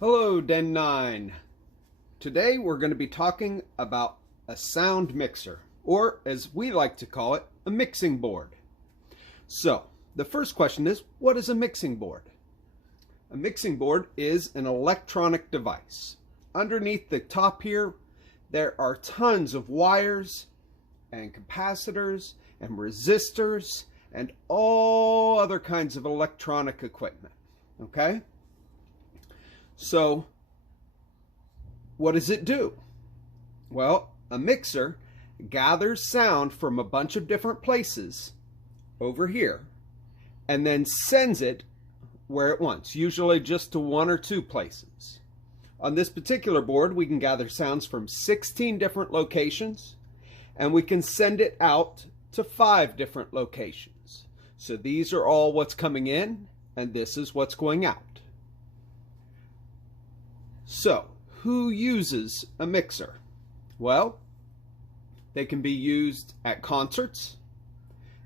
Hello, Den 9. Today we're going to be talking about a sound mixer, or as we like to call it, a mixing board. So, the first question is, what is a mixing board? A mixing board is an electronic device. Underneath the top here, there are tons of wires and capacitors and resistors and all other kinds of electronic equipment. Okay? So, what does it do? Well, a mixer gathers sound from a bunch of different places over here and then sends it where it wants, usually just to one or two places. On this particular board, we can gather sounds from 16 different locations, and we can send it out to 5 different locations. So these are all what's coming in, and this is what's going out. So, who uses a mixer? Well, they can be used at concerts,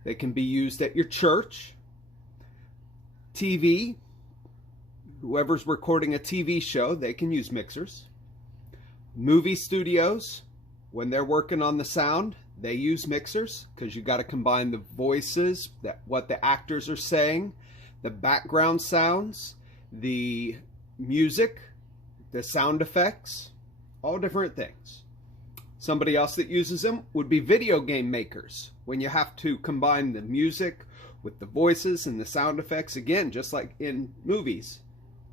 they can be used at your church, TV, whoever's recording a TV show, they can use mixers. Movie studios, when they're working on the sound, they use mixers because you got to combine the voices, what the actors are saying, the background sounds, the music, the sound effects, all different things. Somebody else that uses them would be video game makers, when you have to combine the music with the voices and the sound effects, again, just like in movies,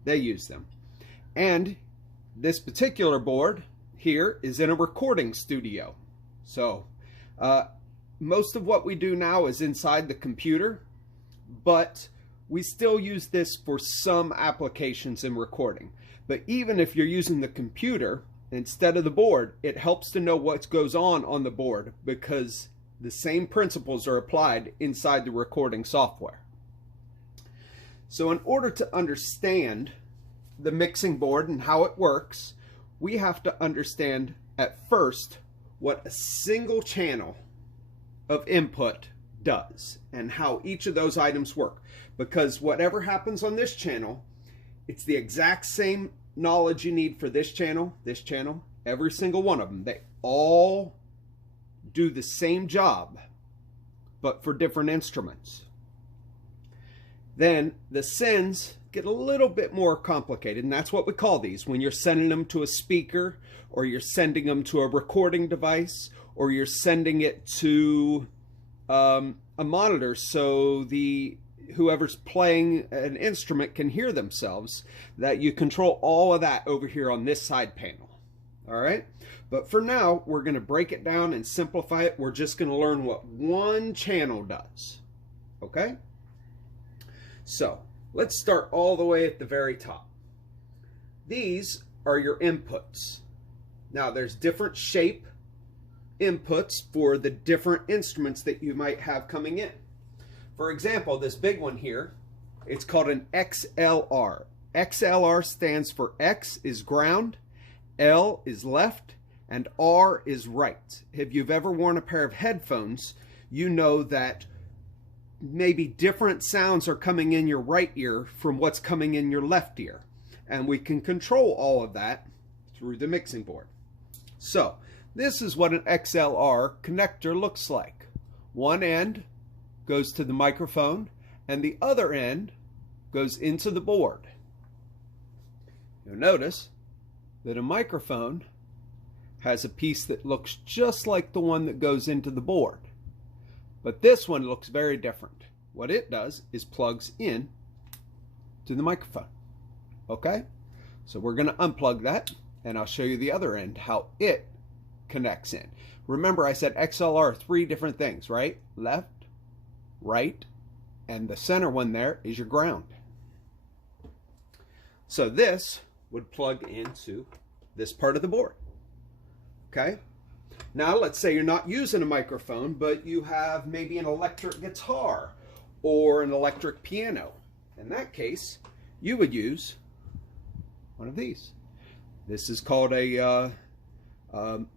they use them. And this particular board here is in a recording studio. So most of what we do now is inside the computer, but we still use this for some applications in recording. But even if you're using the computer instead of the board, it helps to know what goes on the board because the same principles are applied inside the recording software. So in order to understand the mixing board and how it works, we have to understand at first what a single channel of input does and how each of those items work. Because whatever happens on this channel, it's the exact same knowledge you need for this channel, every single one of them. They all do the same job, but for different instruments. Then the sends get a little bit more complicated, and that's what we call these. When you're sending them to a speaker, or you're sending them to a recording device, or you're sending it to a monitor so whoever's playing an instrument can hear themselves, that you control all of that over here on this side panel. All right, but for now we're going to break it down and simplify it. We're just going to learn what one channel does. Okay, so let's start all the way at the very top. These are your inputs. Now there's different shape inputs for the different instruments that you might have coming in. For example, this big one here, it's called an XLR. XLR stands for X is ground, L is left, and R is right. If you've ever worn a pair of headphones, you know that maybe different sounds are coming in your right ear from what's coming in your left ear. And we can control all of that through the mixing board. So, this is what an XLR connector looks like. One end goes to the microphone, and the other end goes into the board. You'll notice that a microphone has a piece that looks just like the one that goes into the board. But this one looks very different. What it does is plugs in to the microphone. Okay? So we're going to unplug that, and I'll show you the other end, how it connects in. Remember, I said XLR, 3 different things, right? Left, right, and the center one there is your ground. So this would plug into this part of the board. Okay? Now let's say you're not using a microphone, but you have maybe an electric guitar or an electric piano. In that case, you would use one of these. This is called a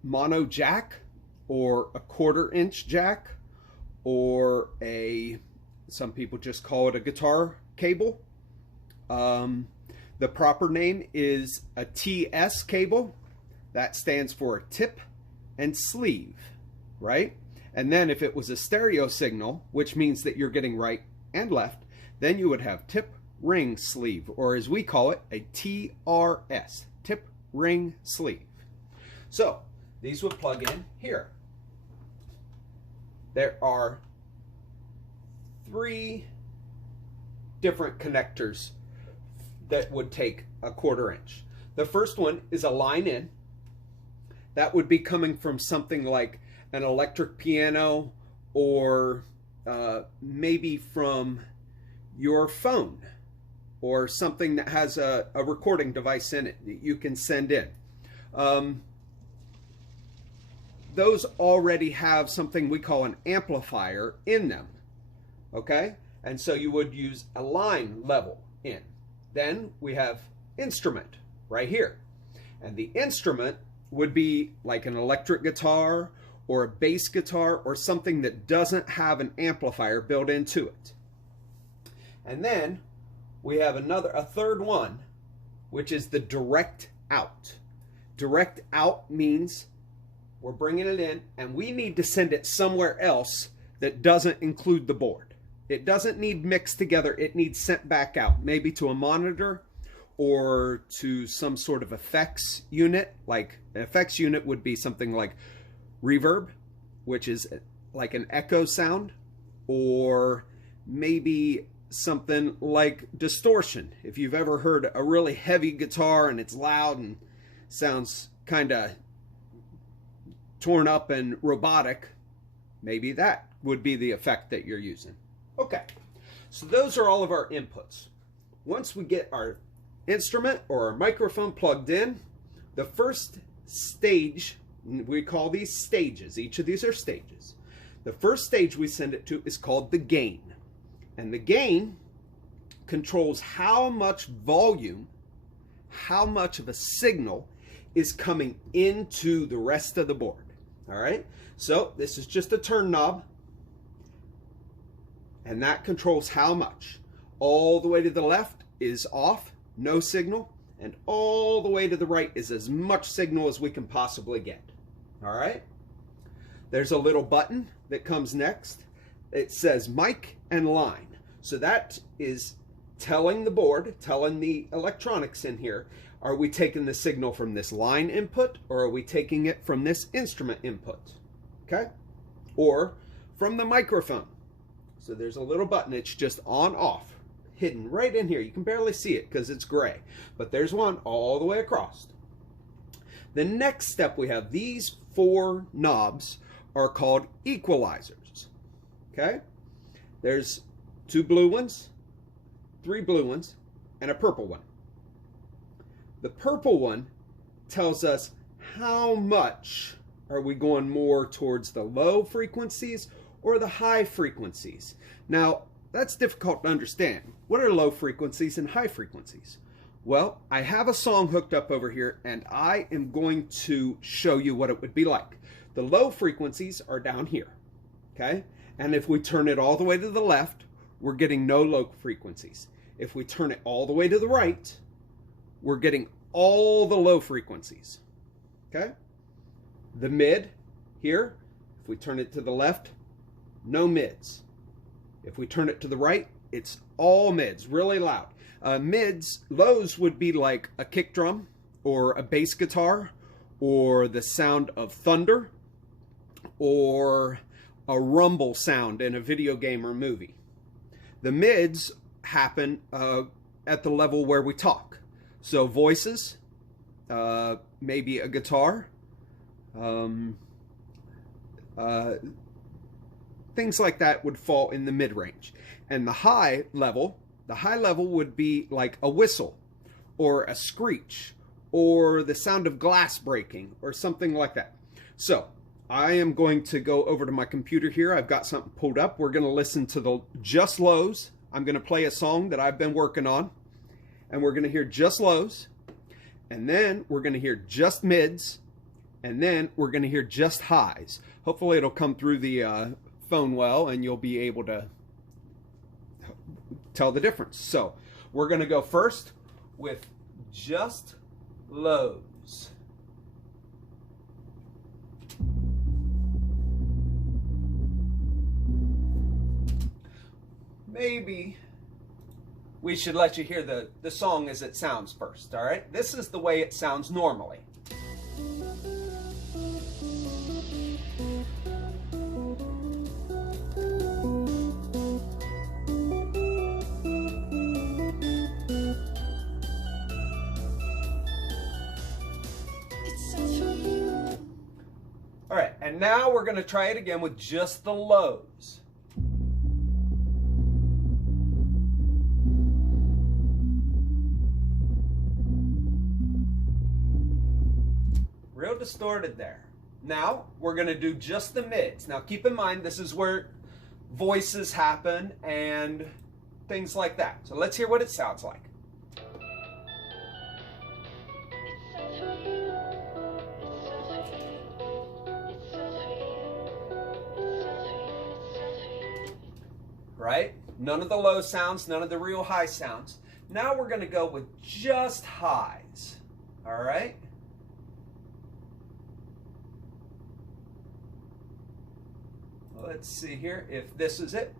mono jack, or a 1/4 inch jack, or some people just call it a guitar cable. The proper name is a TS cable. That stands for tip and sleeve, right? And then if it was a stereo signal, which means that you're getting right and left, then you would have tip, ring, sleeve, or as we call it, a TRS, tip, ring, sleeve. So these would plug in here. There are 3 different connectors that would take a 1/4 inch. The first one is a line in. That would be coming from something like an electric piano, or maybe from your phone, or something that has a recording device in it that you can send in. Those already have something we call an amplifier in them, okay? And so you would use a line level in. Then we have instrument right here. And the instrument would be like an electric guitar or a bass guitar or something that doesn't have an amplifier built into it. And then we have a third one, which is the direct out. Direct out means we're bringing it in and we need to send it somewhere else that doesn't include the board. It doesn't need mixed together. It needs sent back out, maybe to a monitor or to some sort of effects unit. Like an effects unit would be something like reverb, which is like an echo sound, or maybe something like distortion. If you've ever heard a really heavy guitar and it's loud and sounds kind of torn up and robotic, maybe that would be the effect that you're using. Okay, so those are all of our inputs. Once we get our instrument or our microphone plugged in, the first stage, we call these stages, each of these are stages. The first stage we send it to is called the gain. And the gain controls how much volume, how much of a signal is coming into the rest of the board. All right, so this is just a turn knob, and that controls how much. All the way to the left is off, no signal, and all the way to the right is as much signal as we can possibly get. All right, there's a little button that comes next. It says mic and line. So that is telling the board, telling the electronics in here, are we taking the signal from this line input, or are we taking it from this instrument input? Okay, or from the microphone. So there's a little button, it's just on off, hidden right in here. You can barely see it because it's gray, but there's one all the way across. The next step we have, these 4 knobs are called equalizers. Okay, there's 2 blue ones, 3 blue ones, and a purple one. The purple one tells us how much are we going more towards the low frequencies or the high frequencies. Now, that's difficult to understand. What are low frequencies and high frequencies? Well, I have a song hooked up over here, and I am going to show you what it would be like. The low frequencies are down here, okay? And if we turn it all the way to the left, we're getting no low frequencies. If we turn it all the way to the right, we're getting all the low frequencies, okay? The mid here, if we turn it to the left, no mids. If we turn it to the right, it's all mids, really loud. Lows would be like a kick drum or a bass guitar or the sound of thunder or a rumble sound in a video game or movie. The mids happen at the level where we talk. So voices, maybe a guitar, things like that would fall in the mid-range. And the high level would be like a whistle or a screech or the sound of glass breaking or something like that. So I am going to go over to my computer here. I've got something pulled up. We're going to listen to the just lows. I'm going to play a song that I've been working on, and we're going to hear just lows, and then we're going to hear just mids, and then we're going to hear just highs. Hopefully it'll come through the phone well, and you'll be able to tell the difference. So we're going to go first with just lows. Maybe we should let you hear the song as it sounds first, all right? This is the way it sounds normally. All right, and now we're going to try it again with just the lows. Real distorted there. Now we're going to do just the mids. Now keep in mind this is where voices happen and things like that. So let's hear what it sounds like. Right? None of the low sounds, none of the real high sounds. Now we're going to go with just highs. All right? Let's see here if this is it.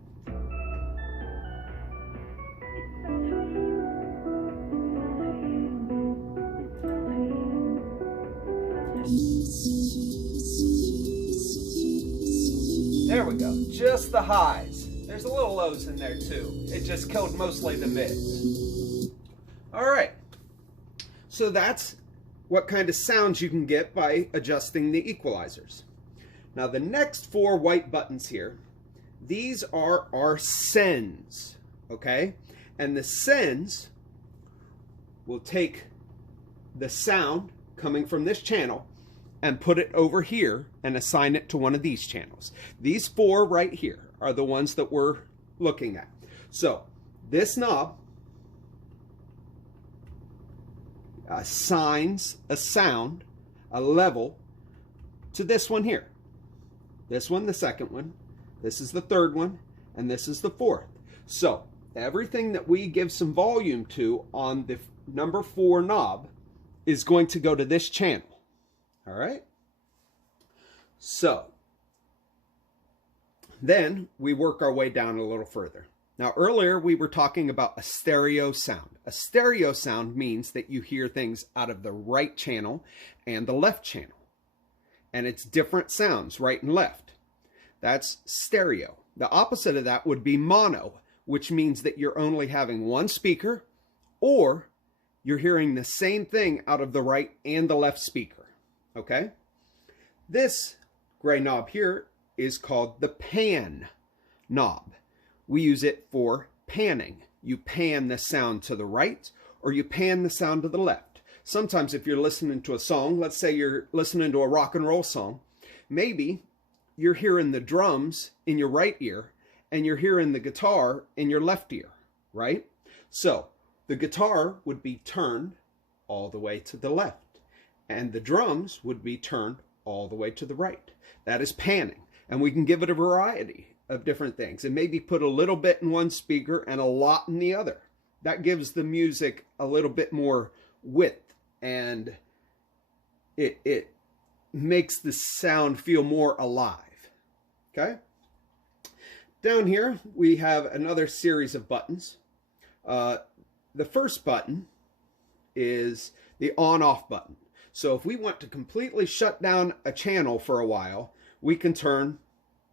There we go. Just the highs. There's a little lows in there too. It just killed mostly the mids. All right. So that's what kind of sounds you can get by adjusting the equalizers. Now the next four white buttons here, these are our sends, okay? And the sends will take the sound coming from this channel and put it over here and assign it to one of these channels. These four right here are the ones that we're looking at. So this knob assigns a sound, a level, to this one here. This one, the second one, this is the third one, and this is the fourth. So everything that we give some volume to on the number 4 knob is going to go to this channel. All right? So then we work our way down a little further. Now earlier we were talking about a stereo sound. A stereo sound means that you hear things out of the right channel and the left channel. And it's different sounds, right and left. That's stereo. The opposite of that would be mono, which means that you're only having one speaker, or you're hearing the same thing out of the right and the left speaker. Okay? This gray knob here is called the pan knob. We use it for panning. You pan the sound to the right, or you pan the sound to the left. Sometimes if you're listening to a song, let's say you're listening to a rock and roll song, maybe you're hearing the drums in your right ear and you're hearing the guitar in your left ear, right? So the guitar would be turned all the way to the left and the drums would be turned all the way to the right. That is panning. And we can give it a variety of different things and maybe put a little bit in one speaker and a lot in the other. That gives the music a little bit more width. And it makes the sound feel more alive, okay? Down here, we have another series of buttons. The first button is the on-off button. So if we want to completely shut down a channel for a while, we can turn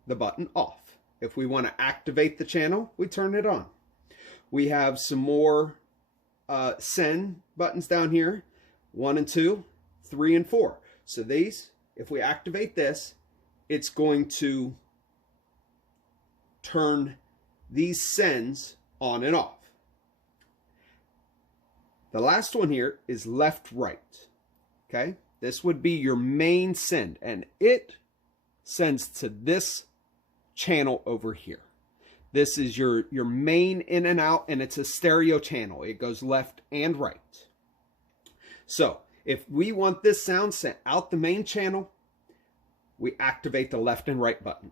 the button off. If we want to activate the channel, we turn it on. We have some more send buttons down here. 1 and 2, 3 and 4. So these, if we activate this, it's going to turn these sends on and off. The last one here is left-right. Okay? This would be your main send, and it sends to this channel over here. This is your main in and out, and it's a stereo channel. It goes left and right. So if we want this sound sent out the main channel, we activate the left and right button.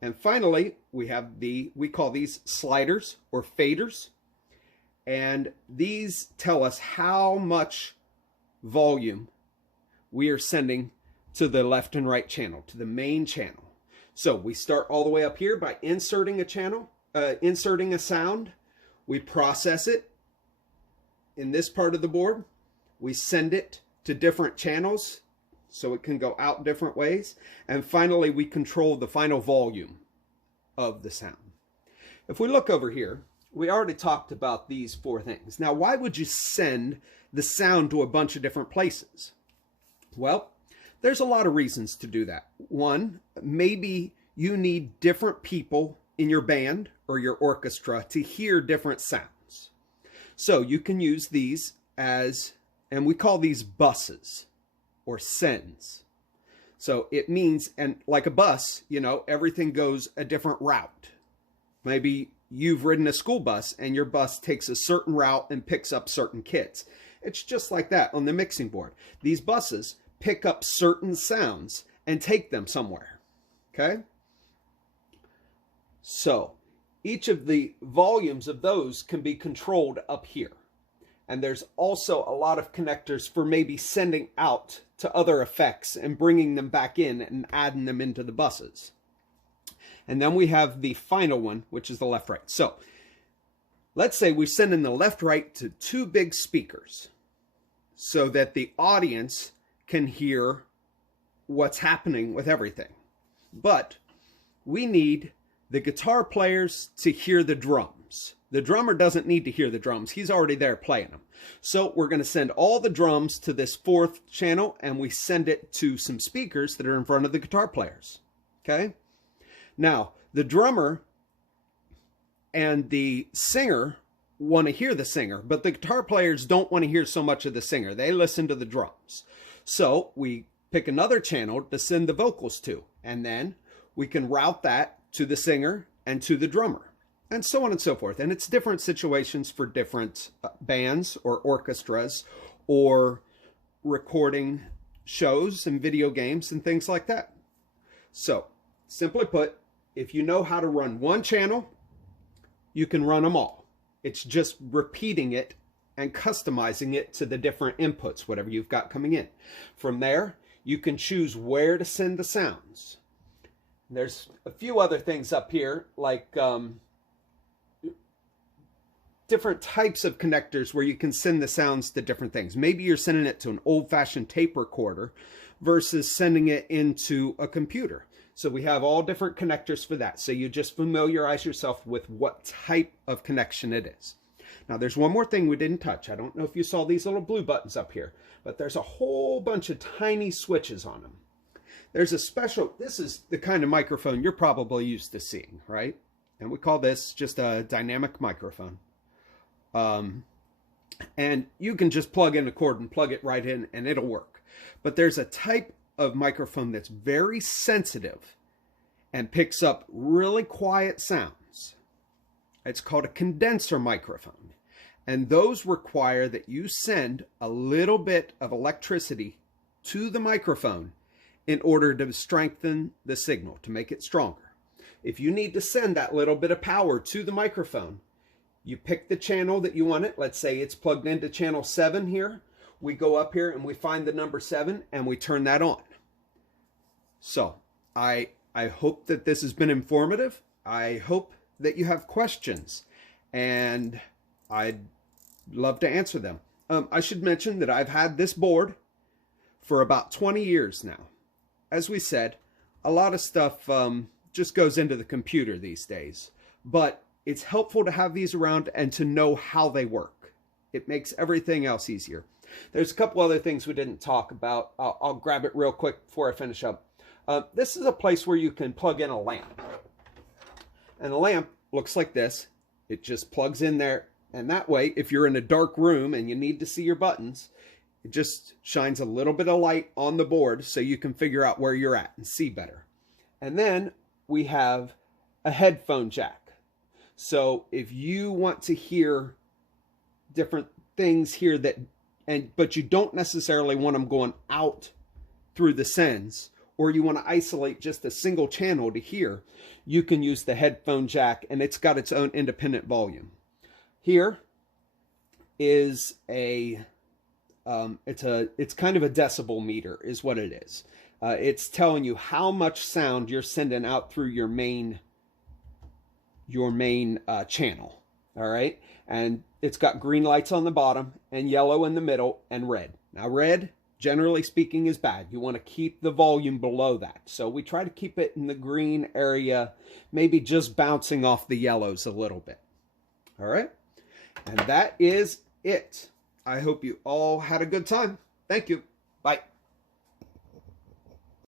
And finally, we have we call these sliders or faders. And these tell us how much volume we are sending to the left and right channel, to the main channel. So we start all the way up here by inserting a sound. We process it in this part of the board. We send it to different channels so it can go out different ways. And finally, we control the final volume of the sound. If we look over here, we already talked about these 4 things. Now, why would you send the sound to a bunch of different places? Well, there's a lot of reasons to do that. One, maybe you need different people in your band or your orchestra to hear different sounds. So you can use these as, and we call these buses or sends. So it means, and like a bus, you know, everything goes a different route. Maybe you've ridden a school bus and your bus takes a certain route and picks up certain kids. It's just like that on the mixing board. These buses pick up certain sounds and take them somewhere. Okay? So each of the volumes of those can be controlled up here. And there's also a lot of connectors for maybe sending out to other effects and bringing them back in and adding them into the buses. And then we have the final one, which is the left-right. So let's say we send in the left-right to 2 big speakers so that the audience can hear what's happening with everything. But we need the guitar players to hear the drums. The drummer doesn't need to hear the drums. He's already there playing them. So we're going to send all the drums to this 4th channel, and we send it to some speakers that are in front of the guitar players. Okay? Now, the drummer and the singer want to hear the singer, but the guitar players don't want to hear so much of the singer. They listen to the drums. So we pick another channel to send the vocals to, and then we can route that to the singer and to the drummer, and so on and so forth. And it's different situations for different bands or orchestras or recording shows and video games and things like that. So, simply put, if you know how to run one channel, you can run them all. It's just repeating it and customizing it to the different inputs, whatever you've got coming in. From there, you can choose where to send the sounds. There's a few other things up here, like different types of connectors where you can send the sounds to different things. Maybe you're sending it to an old-fashioned tape recorder versus sending it into a computer. So we have all different connectors for that. So you just familiarize yourself with what type of connection it is. Now there's one more thing we didn't touch. I don't know if you saw these little blue buttons up here, but there's a whole bunch of tiny switches on them. There's a special, this is the kind of microphone you're probably used to seeing, right? And we call this just a dynamic microphone. And you can just plug in a cord and plug it right in and it'll work. But there's a type of microphone that's very sensitive and picks up really quiet sounds. It's called a condenser microphone. And those require that you send a little bit of electricity to the microphone in order to strengthen the signal, to make it stronger. If you need to send that little bit of power to the microphone, you pick the channel that you want it. Let's say it's plugged into channel 7 here. We go up here and we find the number 7 and we turn that on. So I hope that this has been informative. I hope that you have questions and I'd love to answer them. I should mention that I've had this board for about 20 years now. As we said, a lot of stuff just goes into the computer these days, but it's helpful to have these around and to know how they work. It makes everything else easier. There's a couple other things we didn't talk about. I'll grab it real quick before I finish up. This is a place where you can plug in a lamp. And the lamp looks like this. It just plugs in there. And that way, if you're in a dark room and you need to see your buttons, it just shines a little bit of light on the board so you can figure out where you're at and see better. And then we have a headphone jack. So if you want to hear different things here but you don't necessarily want them going out through the sends, or you want to isolate just a single channel to hear, you can use the headphone jack, and it's got its own independent volume. Here, is it's kind of a decibel meter is what it is. It's telling you how much sound you're sending out through your main channel. All right. And it's got green lights on the bottom and yellow in the middle and red. Now red, generally speaking, is bad. You want to keep the volume below that. So we try to keep it in the green area, maybe just bouncing off the yellows a little bit. All right. And that is it. I hope you all had a good time. Thank you. Bye.